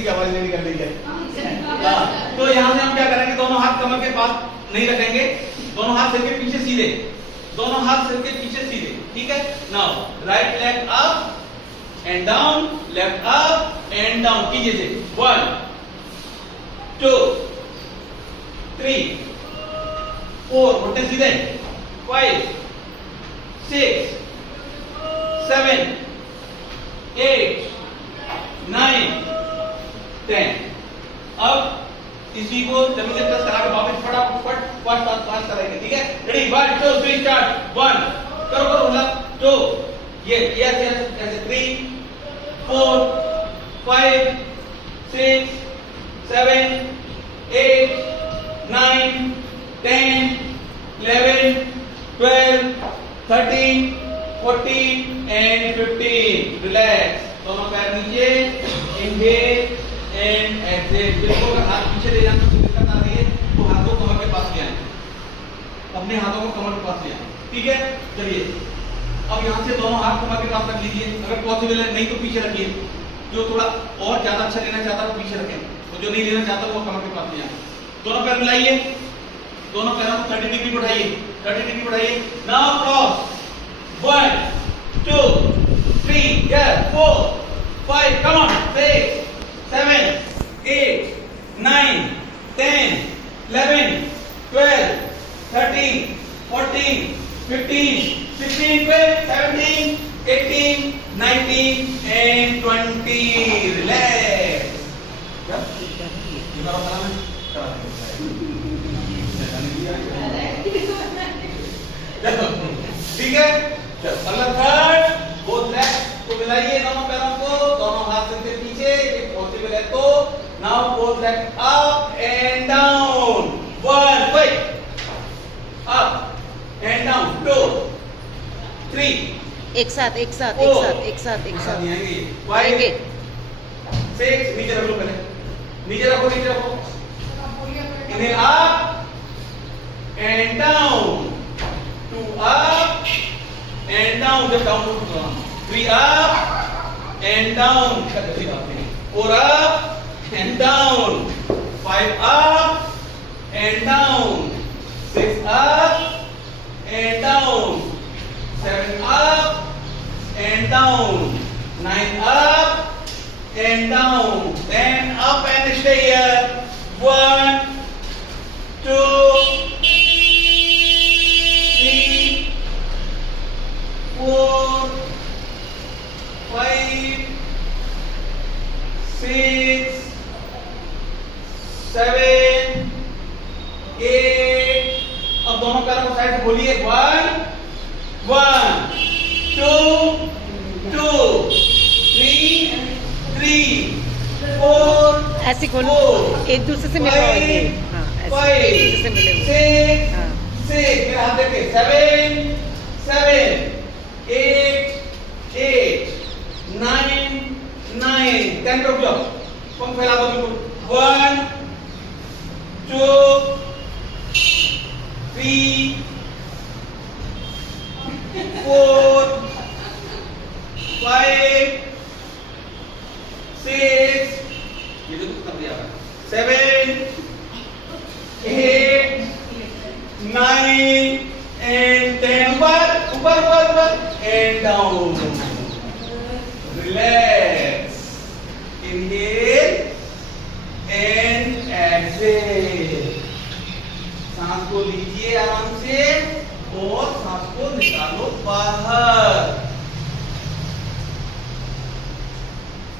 किसी की आवाज नहीं निकल रही है। तो यहाँ से हम क्या करेंगे, दोनों हाथ कमर के पास नहीं रखेंगे, दोनों हाथ सिर के पीछे सीधे, दोनों हाथ सिर के पीछे सीधे, ठीक है। Now right leg up and down, left up and down कीजिए से 1 2 3 4 उल्टे सीधे 5 6 7 8 9 10। अब इसी को जमीन से प्रेस करा के वापस फटाफट पांच करेंगे, ठीक है। रेडी 1 2 3 स्टार्ट 1 करो करो मतलब 2 ये ऐसे 3 4 5 6 7 8 9 10 11 12 13 14 एंड 15। रिलैक्स, दोनों पैर नीचे, इनहेल एंड एक्सहेल। बिल्कुल अगर हाथ पीछे ले जाने में दिक्कत आ रही है तो हाथों को कमर के पास ले आए, अपने हाथों को कमर के पास ले आए, ठीक है। चलिए अब यहाँ से दोनों हाथ कमर के पास रख लीजिए, अगर पॉसिबल है, नहीं तो पीछे रखिए। जो थोड़ा और ज्यादा अच्छा लेना चाहता है वो पीछे रखें, और जो नहीं लेना चाहता वो कमर के पास ले आए। दोनों पैर मिलाइए, दोनों पैरों को 30 डिग्री उठाइए, 30 डिग्री उठाइए। Now cross 1 2 3 4 5 come on 6 7 8 9 10 11 12 13 14 15 16 17 18 19 and 20। Relax, ठीक है। अगला थर्ड, बोथ लेग्स को मिलाइए, दोनों पैरों को, दोनों हाथ से पीछे, ये पॉसिबल है तो। Now both legs up and down 1 5 up and down 2 3 एक साथ आएंगे 6 नीचे रख लो, पहले नीचे रखो इन्हें up and down 2 up and down, जब down 3 up and down, 4 up and down, 5 up and down, 6 up and down, 7 up and down, 9 up and down, 10 up and stay here. 1 2 3 4 5 6 7 8। अब दोनों पैरों को साइड खोलिए, 1 2 3 4 ऐसे खोलो, एक दूसरे से मिलो, हाँ ऐसे एक दूसरे से मिले, हाँ 6 मेरा हाथ देखिए 7 8 9 10 रुक जाओ, पंख फैला दो बिल्कुल। 1 2 3 4 5 6 ये तो कर दिया 7 8 9 and 10। ऊपर and down। Relax, inhale and exhale। सांस को लीजिए आराम से और सांस को निकालो बाहर।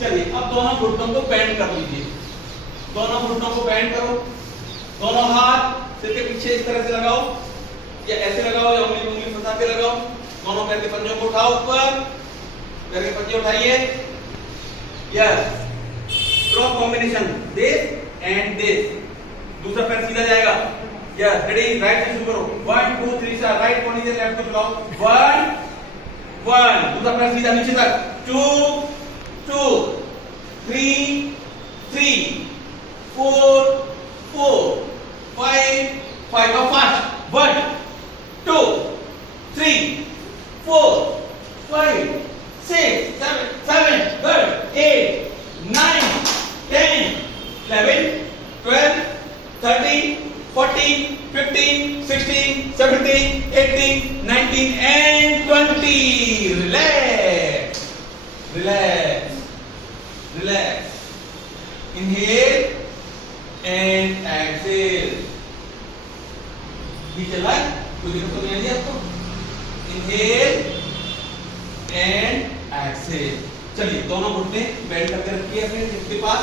चलिए अब दोनों घुटनों को बेंड कर लीजिए, दोनों घुटनों को बेंड करो, दोनों हाथ सिर के पीछे इस तरह से लगाओ, या ऐसे लगाओ या उंगली फंसा के लगाओ। दोनों पैर के पंजों को उठाओ ऊपर, पैर के पंजे उठाइए। Yes, cross combination, this and this. दूसरा पैर सीधा जाएगा। यस, रेडी, राइट से शुरू करो। 1 2 3 स्टार्ट। राइट को नीचे, लेफ्ट को चलाओ। 1 1, दूसरा पैर सीधा नीचे तक। 2 2 3 3 4 4 5 5। अब fast. 1 2 3 4 5 6 7 7 8 9 10 relax, relax, inhale and exhale. ठीक चल रहा है, कोई दिक्कत तो नहीं आ रही आपको? Inhale and exhale. चलिए दोनों घुटने बेंड करके रखिए अपने हिप के पास,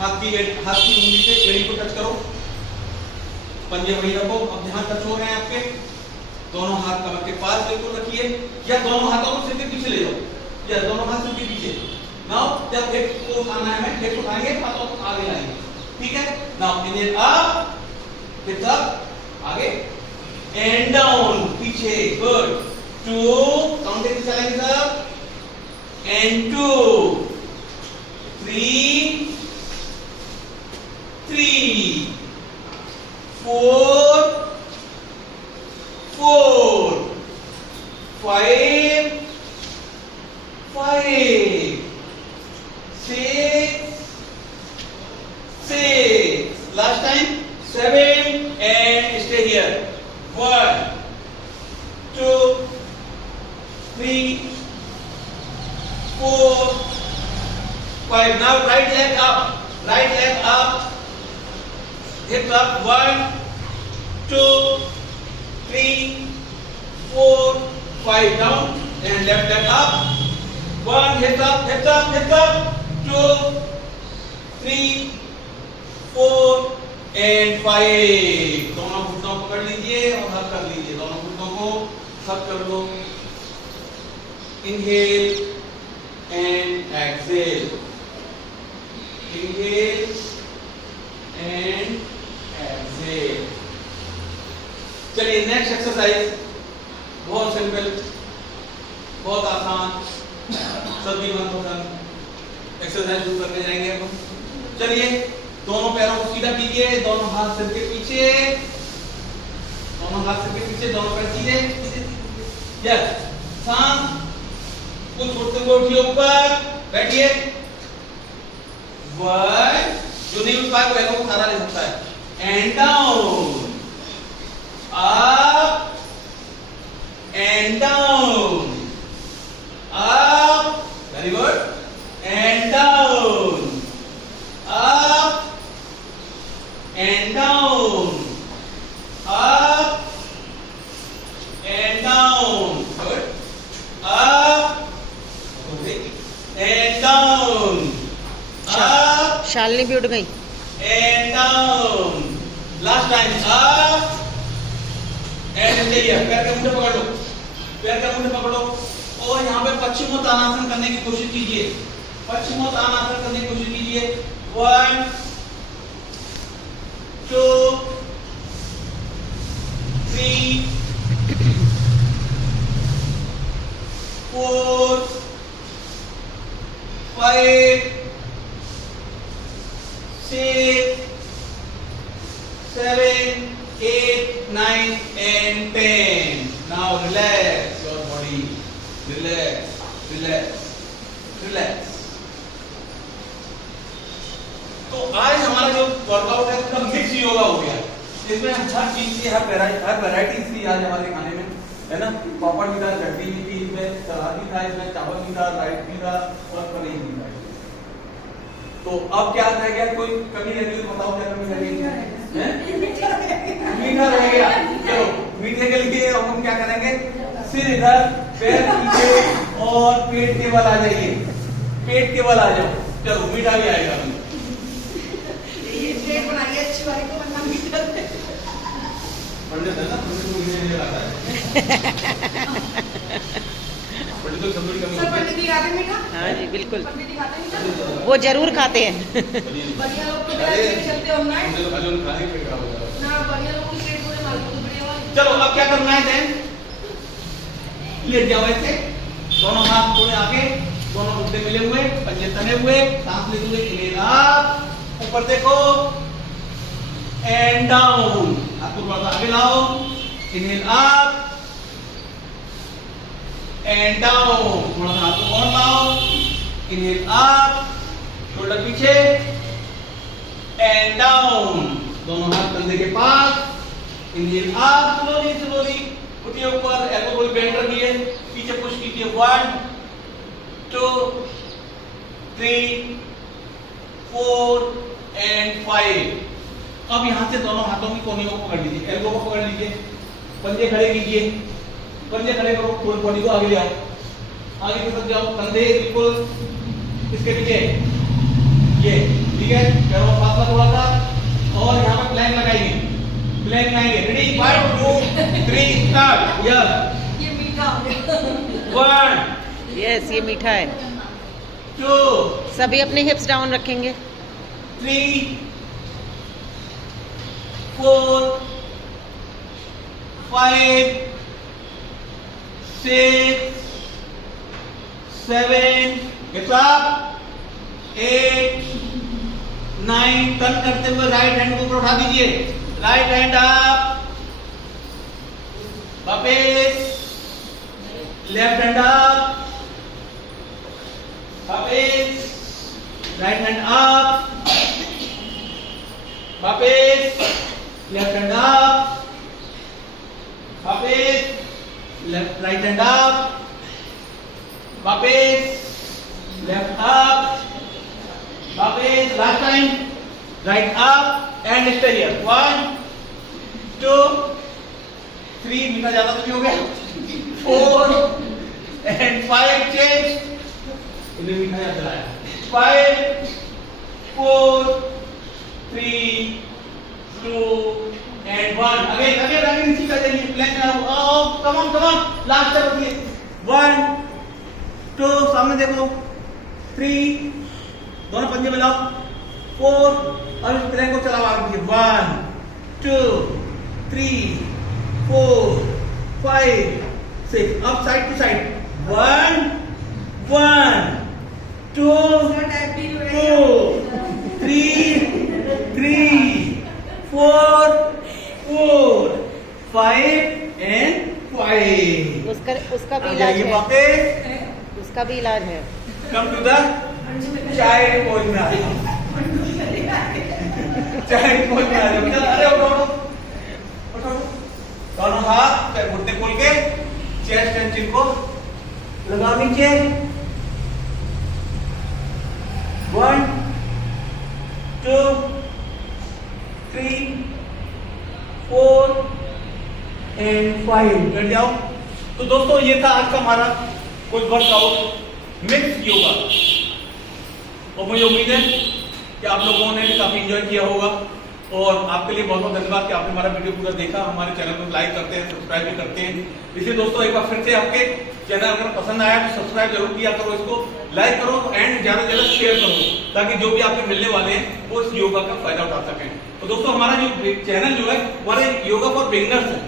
हाथ की उंगली से एड़ी को टच करो, पंजे वही रखो। अब ध्यान टच हो रहे हैं आपके, दोनों हाथ कमर के पास बिल्कुल रखिए, या दोनों हाथों को सिर के पीछे ले जाओ, या दोनों हाथ सिर के पीछे। नाउ जब हिप को उठाना है, हिप उठाएंगे, हाथों को आगे लाएंगे, ठीक है? नाउ इनहेल अप, हिप्स अप, आगे एंड डाउन, पीछे, गुड। 2 काउंट करके चलेंगे सब, and 2 3 4 5 6 last time 7 and stay here 1 2 3 4 5 now right leg up, hips up 1 2 3 4 5 down and left leg up 1 hips up 2 3 4 and 5 दोनों घुटनों को पकड़ लीजिए और हक कर लीजिए, दोनों घुटनों को सब कर लो। Inhale and exhale. Inhale and exhale. चलिए नेक्स्ट एक्सरसाइज, बहुत सिंपल, बहुत आसान, सभी मनपसंद एक्सरसाइज शुरू करने जाएंगे हम। चलिए दोनों पैरों को सीधा कीजिए, दोनों हाथ सिर के पीछे, दोनों पैर सीधे, यस, शांत, कुछ उठते हुए उठिए ऊपर, बैठिए। 1 जो नहीं उठ पाए वो एल्बो को सहारा ले सकता है, and down, up and down, up, very good, and down, up and down, up and down, good, up and down, up, Shalini भी उठ गई, and down, last time, up and stay here, पैर के मुंडे पकड़ो और यहाँ पे पश्चिमोत्तानासन करने की कोशिश कीजिए, 1 2 3 4 5 6 7 8 9 and 10. Now relax your body, relax. तो आज हमारा जो वर्कआउट है उसका मिक्स योगा हो गया, इसमें हर चीज की हर वैरायटी थी आज हमारे खाने में, है ना? पापड़ भी था, चटनी भी थी, इसमें सलाद भी था, इसमें चावल भी था, राइस भी था और पनीर भी था। तो अब क्या रह गया? कोई कमी रह गई तो बताओ, क्या कमी रह गई? मीठा रह गया। चलो मीठे के लिए अब हम क्या करेंगे? सिर इधर, पैर पीछे और पेट के बल आ जाइए, आ जाओ। चलो मीठा भी आएगा। ये प्लेट बनाइए अच्छी वाली, को वरना मीठा पंडित है ना, पंडित को मीठे नहीं आता है। पंडित को संतुलित कमी। सर पंडित जी खाते मीठा? हाँ जी बिल्कुल, पंडित जी खाते मीठा, वो जरूर खाते हैं। बढ़िया लोग तो चलते हो ना, मुझे तो खाली उन्हें खाने पेट खराब हो जाता है ना, बढ़िया लोग की पेट पूरे मालूम तो बढ़िया वाली। चलो अब क्या करना है? देन लेट जाओ ऐसे, दोनों हाथ थोड़े आगे, दोनों घुटने मिले हुए, पंजे तने हुए, सांस लेते हुए, इनहेल अप, ऊपर देखो एंड डाउन, हाथ को थोड़ा सा आगे लाओ, इनहेल अप एंड डाउन, थोड़ा सा हाथ को और लाओ, इनहेल अप, शोल्डर पीछे एंड डाउन, दोनों हाथ कंधे के पास, इनहेल अप, स्लोली उठिए ऊपर, एल्बो को बेंड रखिए, पीछे पुश कीजिए, 1 2 3 4 and 5। अब यहां से दोनों हाथों की कोहनी को पकड़ लीजिए, एल्बो को पकड़ लीजिए, पंजे खड़े कीजिए, पंजे खड़े करो, कोहनी को आगे ले आओ, आगे की तरफ जाओ, कंधे बिल्कुल इसके पीछे, ये ठीक है। पैरों का फासला थोड़ा सा, और यहाँ पे प्लैंक लगाएंगे, प्लैंक लगाएंगे। Ready 1 2 3 start. यस ये मीठा हो गया। 1 यस, ये मीठा है। 2 सभी अपने हिप्स डाउन रखेंगे। 3 4 5 6 7 get up 8 9। टर्न करते हुए राइट हैंड को ऊपर उठा दीजिए, राइट हैंड अप, वापस लेफ्ट हैंड अप, वापस राइट हैंड अप, वापस लेफ्ट हैंड अप, वापस लेफ्ट राइट हैंड अप, वापस लेफ्ट अप, वापस last time right up and stay here. 1 2 3 मीठा ज्यादा तो नहीं हो गया, 4 एंड 5 चेंज, इन्हें मीठा याद दिलाया, 5 4 3 2 and 1। अगेन अगेन अगेन नीचे कर देंगे, प्लैंक आओ, कम ऑन लास्ट तक रखिए। 1 2 सामने देखो, 3 दोनों पंजे मिलाओ, 4 और इस प्लैंक को चलाओ आगे, 1 2 3 4 5 6। अब साइड टू साइड, 1 1 2 3 4 5 and 5। उसका भी इलाज है, वापस उसका भी इलाज है। Come to the child pose में आ जाओ, चाइल्ड पोज में आ जाओ। चल अरे उठो उठो, दोनों हाथ पैर घुटने खोल के चेस्ट एंड चिन को लगाओ नीचे। 1 2 3 4 and 5। बैठ जाओ। तो दोस्तों ये था आज का हमारा कुछ वर्कआउट मिक्स योगा, और मुझे उम्मीद है कि आप लोगों ने भी काफी एंजॉय किया होगा, और आपके लिए बहुत बहुत धन्यवाद कि आपने हमारा वीडियो पूरा देखा। हमारे चैनल को लाइक करते हैं, सब्सक्राइब भी करते हैं। इसलिए दोस्तों एक बार फिर से आपके चैनल अगर पसंद आया तो सब्सक्राइब जरूर किया करो, इसको लाइक करो एंड ज्यादा से ज्यादा शेयर करो, ताकि जो भी आपके मिलने वाले हैं वो इस योगा का फायदा उठा सकें। तो दोस्तों हमारा जो चैनल जो है हमारे योगा फॉर बिगिनर्स है।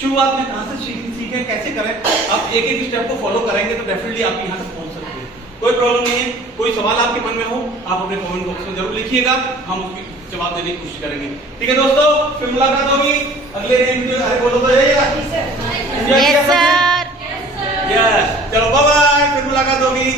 शुरुआत में कहां से सीखें, कैसे करें, आप एक एक स्टेप को फॉलो करेंगे तो डेफिनेटली आप यहाँ तक पहुंच सकते हैं। कोई प्रॉब्लम नहीं है, कोई सवाल आपके मन में हो आप अपने कमेंट बॉक्स में जरूर लिखिएगा, हम उसकी जवाब देने की कोशिश करेंगे। ठीक है दोस्तों, फिर मुलाकात होगी अगले वीडियो। अरे बोलो तो यस सर। चलो बाय बाय, फिर मुलाकात होगी।